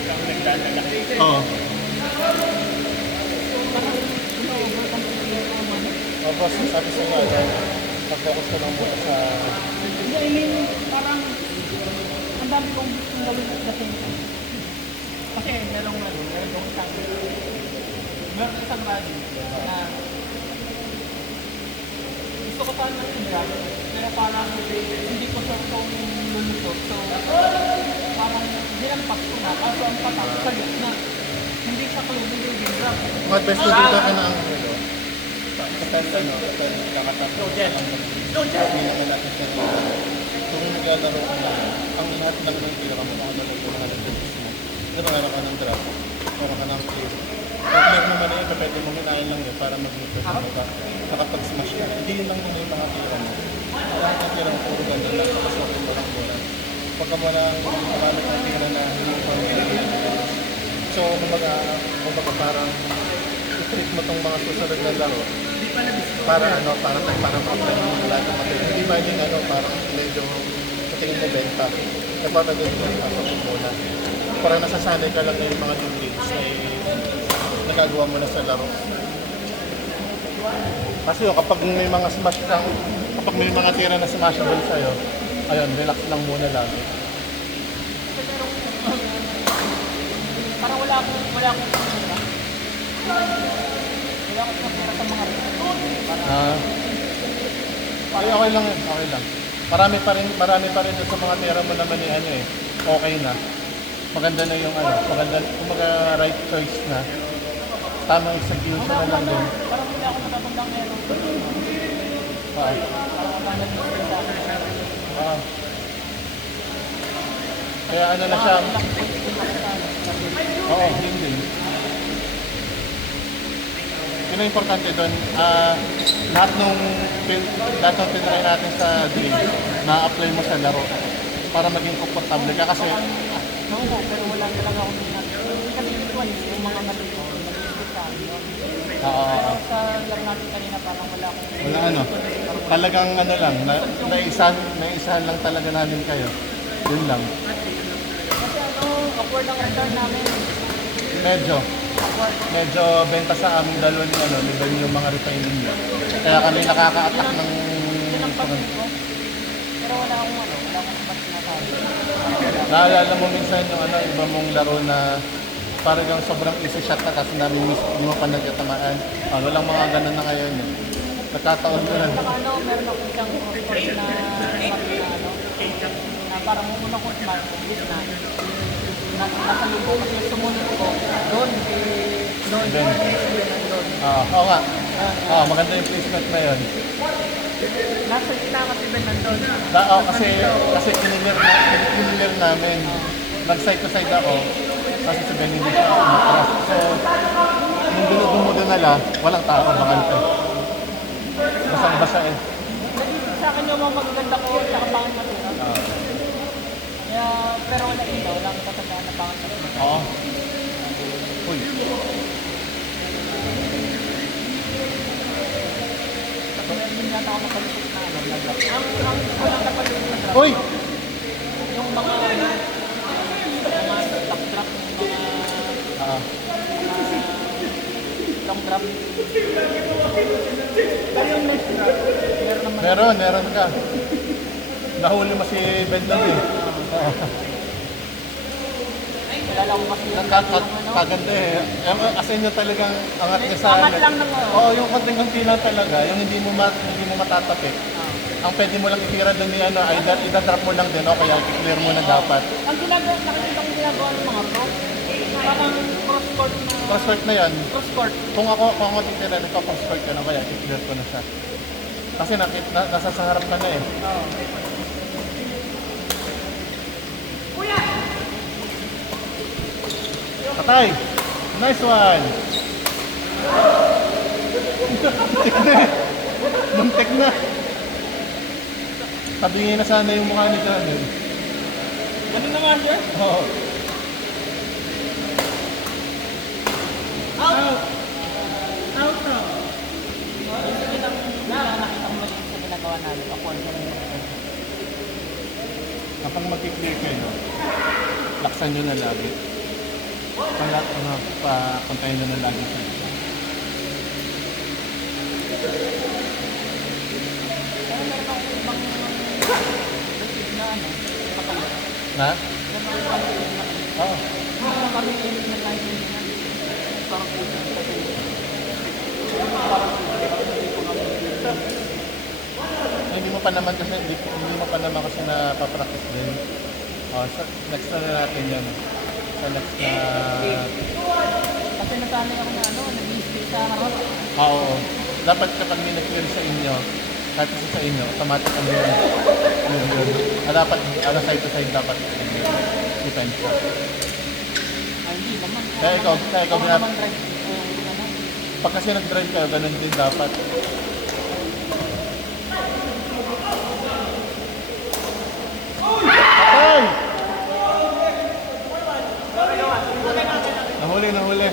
ikaw nagdadala. Oo. Oh, boss, sabi sa inyo, mag-focus ko lang muna sa... Hindi, I mean, parang ang dami kong gustong gawin at the same time. Kasi merong isang rally na gusto ko parang mag-drop, pero parang hindi ko sure kung lulusot. So, parang dinampas ko na. Kaso ang patak sa gitna, hindi sa club, hindi yung drop. Mga best to dito ka na ang... No, Jen. No, Jen. Hindi naman natin siya dito. Kung naglalaro ka na, ang lahat lang ng tira mo, kung ano lang yung mga nag-focus mo. Naglalaro ka ng drop, meron ka ng play. Yung clear naman na yun, pwede mo minayin lang yun para mag-focus mo ba. Nakapag-smash ka. Hindi yun lang muna yung mga tira mo. Lahat ng tira mo, puro ganda lang, tapos okay mo lang bola. Pagka mo lang marami kang tira na hindi pa so, kumbaga parang i-treat mo tong mga susunod na laro para pagpapagdan mo lahat ng material. Hindi ba yung parang medyo sa tingin mo benta. Napapagod mo yung pasok mo muna. Parang nasasanay ka lang yung mga new games na nagagawa mo na sa laro. Kasi kapag may mga smash kang, kapag may mga tira na smashable sa'yo, ayun, relax lang muna lagi. Parang wala akong pera sa mga rin. Ay, okay lang yun, okay lang. Marami pa rin doon sa mga tira mo naman okay na. Maganda na yung maganda, kumaga right choice na. Tamang execution na lang din. Parang wala akong natatandang meron. Kaya na siya. Oo, yun din. Yun ang importante doon, lahat ng tinry natin sa drill, na-apply mo sa laro para maging komportable ka kasi Oo, pero wala talaga akong kasi usually, yung mga matito, nag-iisip sa amin. Pero sa laro natin kanina, parang wala akong... talagang lang, naisahan lang talaga namin kayo. Yun lang. Kasi awkward ang return namin. Medyo benta sa aming dalawa ni Ben yung mga refining niya. Kaya kami nakaka-attack ng... Yun ang pag ko. Pero wala akong ba't sinasabi. Naalala mo minsan yung iba mong laro na parang sobrang easy shot na kasi namin hindi mo pa nagkatamaan. Walang mga ganun na ngayon eh. Nagkataon ko lang. Saka meron ako isang course na na parang muna ko smart, na nasa lubo kasi sumunod ko, doon. Oo nga. Maganda yung placement na yun. Nasa gitna kasi Ben nandun. Kasi kinilir namin. Nag-side to side ako. Kasi si Ben hindi siya umatras. So, nung dumudo nala, walang tao, bakante. Basang-basa eh. Sa akin yung mga magaganda ko, tsaka pangat na tira. Kaya, pero wala ilaw, walang tatandaan na pangat na tira. Oo. Uy. Kasi meron din yata ako napalusot na nag-drop. Ang napalusot na drop. Uy! Yung mga top drop, yung mga long drop. Pero yung next drop, meron naman. Meron ka. Nahuli mo si Ben doon eh. Kilala ko kasi Kaganda eh. As in yung talagang angat niya sa... Angat lang ng... Oo, yung konting-konti lang talaga. Yung hindi mo matatapit. Ang pwede mo lang itira doon ni i-drop mo lang din o kaya i-clear mo na dapat. Ang nakikita kong ginagawa ng mga pro, parang cross-court na... Cross-court na yan. Cross-court. Kung ako titira, nagka-cross-court ka na kaya i-clear ko na siya. Kasi nasa sa harap ka na eh. Oo. Patay! Nice one! Muntik na! Tabingin na sana yung mukha ni Daniel. Ano naman siya? Oo. Out! Out na! Nakita ko mali sa ginagawa namin. Ako sa Kapag mag-clear kayo, laksan nyo na lagi. Kaya ano, papuntahin na ng lagi sa Pero meron ako ibang receipt na ano, kapalit. Na? Meron ako ibang receipt na Oo. hindi na kami nag-license na. Parang kasi parang hindi ko kami Hindi mo pa naman kasi hindi mo pa naman kasi napapractice din. Oh, so next na natin 'yan. Sa next na kasi nasanay ako na ano, nag-i-speak sa harap. oo. Dapat kapag may nag-clear sa inyo, kahit isa sa inyo, automatic ano yun. Dapat, side to side dapat yun. Depends ka. Ay, hindi naman. Kaya ikaw Ako binat- naman drive. Ano, Pag kasi nag-drive ka, ganun din dapat. Ay! Nahuli.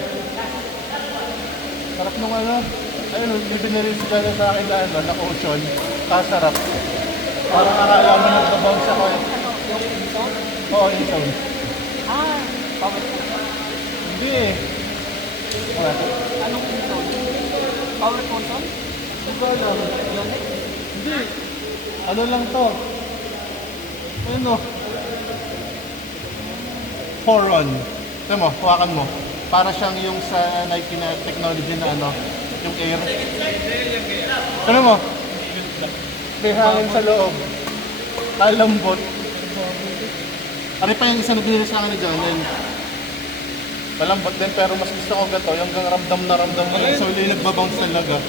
Sarap nung ano. Ayun, bibiniril si Gana sa akin na ano, na ocean. Kasarap. Parang akala mo nagbabounce ako. ano, yung Inson? Oo, insound. Ah, power. Hindi eh. Wala. Anong Inson? Power console? Hindi ko alam. Yonex? Hindi. Ano lang to? Ano? Foron. Tignan mo, hawakan mo. Para siyang yung sa Nike na technology na ano, yung air. Ano mo? May hangin sa loob. Kalambot. Ari pa yung isa na binili sa akin ni Jonel. Malambot din pero mas gusto ko gato. Yung ramdam na ramdam mo. So hindi nagbabounce talaga.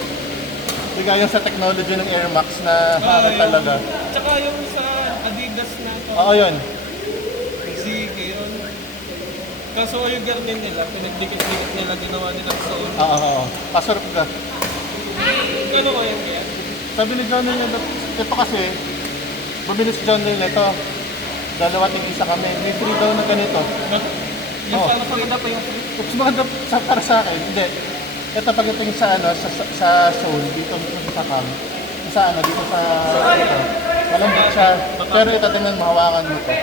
Hindi kaya sa technology ng Air Max na hangin talaga. Tsaka yung sa Adidas na to. Oo yun. Sige yun. Kaso yung garden nila, pinagdikit-dikit nila, ginawa nilang zone. Oo. Pasarap ka. Gano'n ko yan kaya? Sabi ni Jonel niya, ito kasi, bumili si Jonel nito. Dalawa tig-isa kami. May free daw na ganito. Yung Oo. sana pa rin Maganda pa yung Oops, maganda para sa akin. Hindi. Ito pagdating sa ano, sa soul, dito sa cam. Sa ano, dito sa ito. Malambot siya. Pero ito tingnan, mahawakan mo to.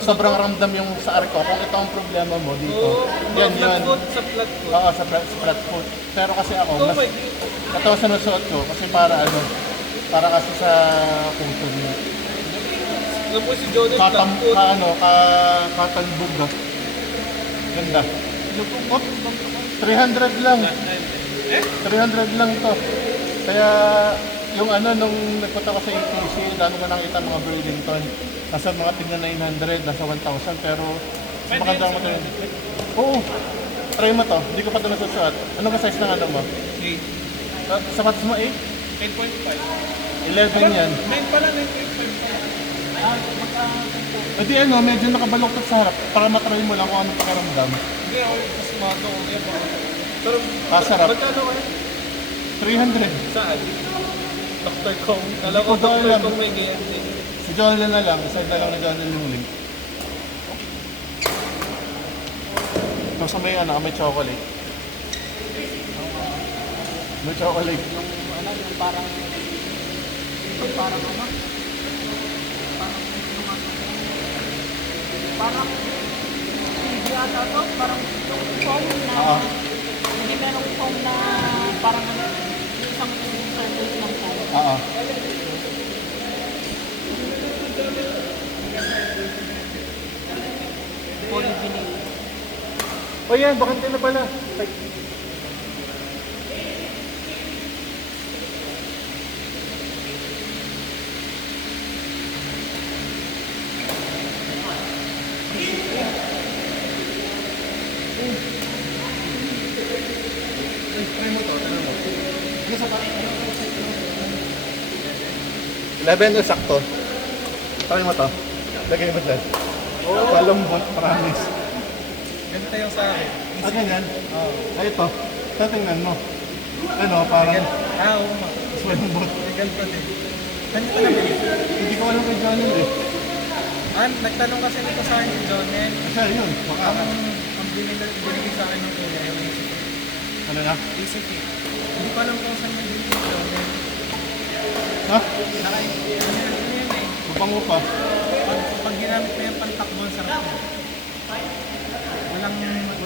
Sobrang ramdam yung sa arko. Kung ito ang problema mo dito. Yan yun. sa flat foot. Oo, sa flat foot. Pero kasi ako, Oh mas, my God. ito ang sinusuot ko. Kasi para ano, para kasi sa puso niya. Alam mo si Jonel, flat foot. Cotton bug. Ganda. Oh, 300 lang. 300 lang to. Kaya yung ano, nung nagpunta ko sa ETC, dami ko nakita mga Burlington. Nasa mga tigna 900, nasa 1,000. Pero sa mga dami ko oo. Try mo to. Hindi ko pa ito nasusuot. Anong ka size ng ano mo? 8. Sa pats mo 8? 8.5. 11 yan. 9 pala, 9.5. E di ano, medyo nakabaloktot sa harap para matry mo lang kung anong pakiramdam. Hindi ako yung pasmato ko. Pero, Masarap. magkano kaya? 300. Saan? Dr. Kong. Alam ko, Hindi ko Dr. alam. Kong may ganyan din. Si Jonel na lang. Isa na lang na Jonel yung link. Ito sa may ano, may chocolate. May chocolate. yung ano, yung parang ano, parang parang hindi ata to, parang yung foam na Oo. hindi merong foam na parang ano, yung isang surface ng foam. Oo. Polyvinyl. O yan, bakit na pala? Ay. Try mo to, try mo. Ano sa pa? 11 o sakto. Try mo to. Lagay mo dyan. Oh, palambot, promise. Ganito yung sa akin. Ah, ganyan? Oo. Ay, ito. Tatingnan mo. Ano, parang Oo ma. malambot. Ganito din. Ganito na din. Hindi ko alam kay Jonel eh. Nagtanong kasi nito sa akin si Jonel. Kasi yun, baka Ang binigay sa akin ng kuya, yung ECP. ano na? ECP. Hindi ko alam kung saan yung binigay si Jonel. Ha? Ano yan eh. Upang upa. Pag ginamit mo yung pantakbo, ang sarap yun. Walang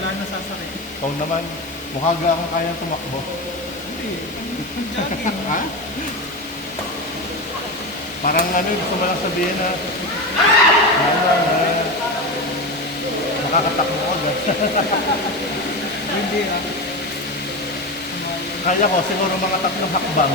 wala na sasakit. Ikaw naman, mukha ga akong kaya tumakbo. Hindi, ang jogging. Ha? Parang ano, gusto mo lang sabihin na nakakatakbo ko. Hindi ah. Kaya ko, siguro mga 3 hakbang.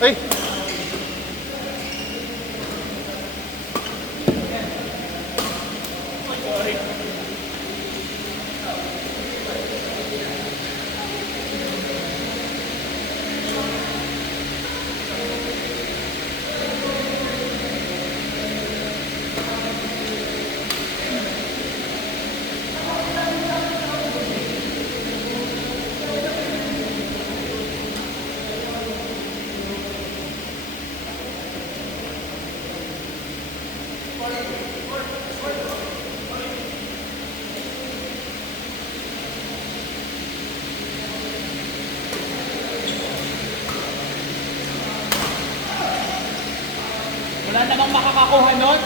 Ay! Wala namang makakakuha nun.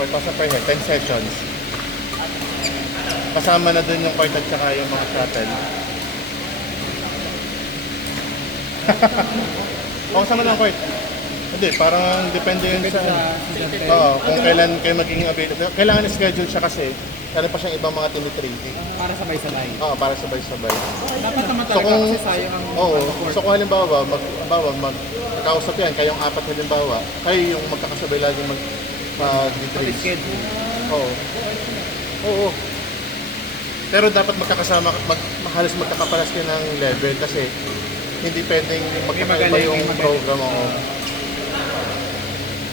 1,000 per head, 10 sessions. Kasama na dun yung court at saka yung mga shuttle. O, kasama na ang court. Hindi, parang depende yun sa... Oo, kung kailan kayo magiging available. Kailangan schedule siya kasi meron pa siyang ibang mga tinitraining. Para sabay-sabay. Oo, para sabay-sabay. Dapat naman So talaga kung, kasi sayang ang oo, court. so kung halimbawa, magkakausap yan, kayong apat halimbawa, kayo yung magkakasabay lagi mag-trace. Schedule. Oo. Oo. Pero dapat magkakasama, halos magkakapalas kayo ng level kasi hindi pwedeng magkakaiba magaling, yung may magaling. program. Oo.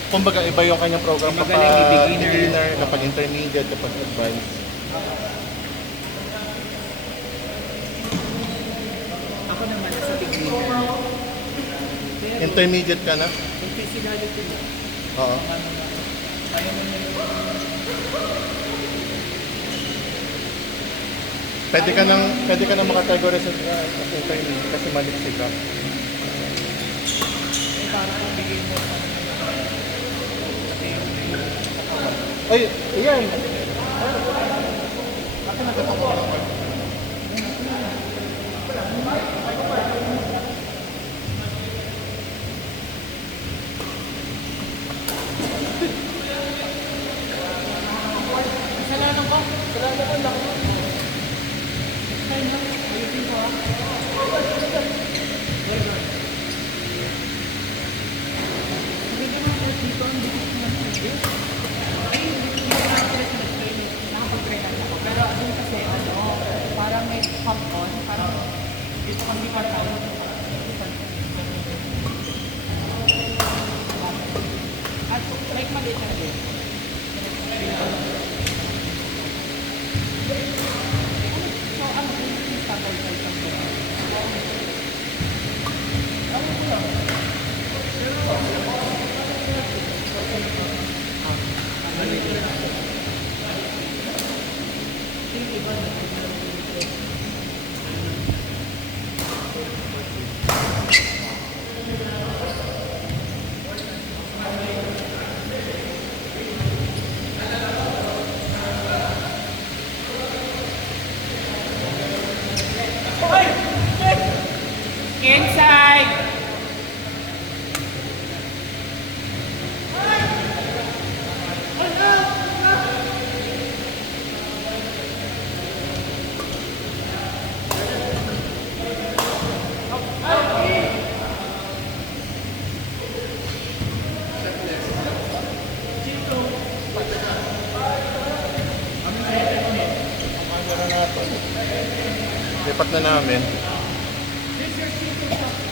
Kumbaga, iba yung kanyang program May kapag magaling, may beginner. beginner, kapag intermediate, kapag advanced. Ako naman nasa beginner. Pero, Intermediate ka na? yung physicality mo, Oo. Pwede ka nang makategorize sa intermediate kasi maliksi ka. parang beginner pa naman. Ay, ayan. Kasalanan ko. Kasalanan ko. Lako mo. Kaya nyo. Ayusin ko ha. Sabi ka mga court dito, ang dikit naman hindi. Ay, hindi ko nakatraining. Nakapag-training ako. Pero doon kasi, parang may pump on. Parang dito kami part-time. At like maliit na din. So, ano yung standard size ng buwan? Ano ko lang? Inside! Lipat na namin. This is your chicken shop.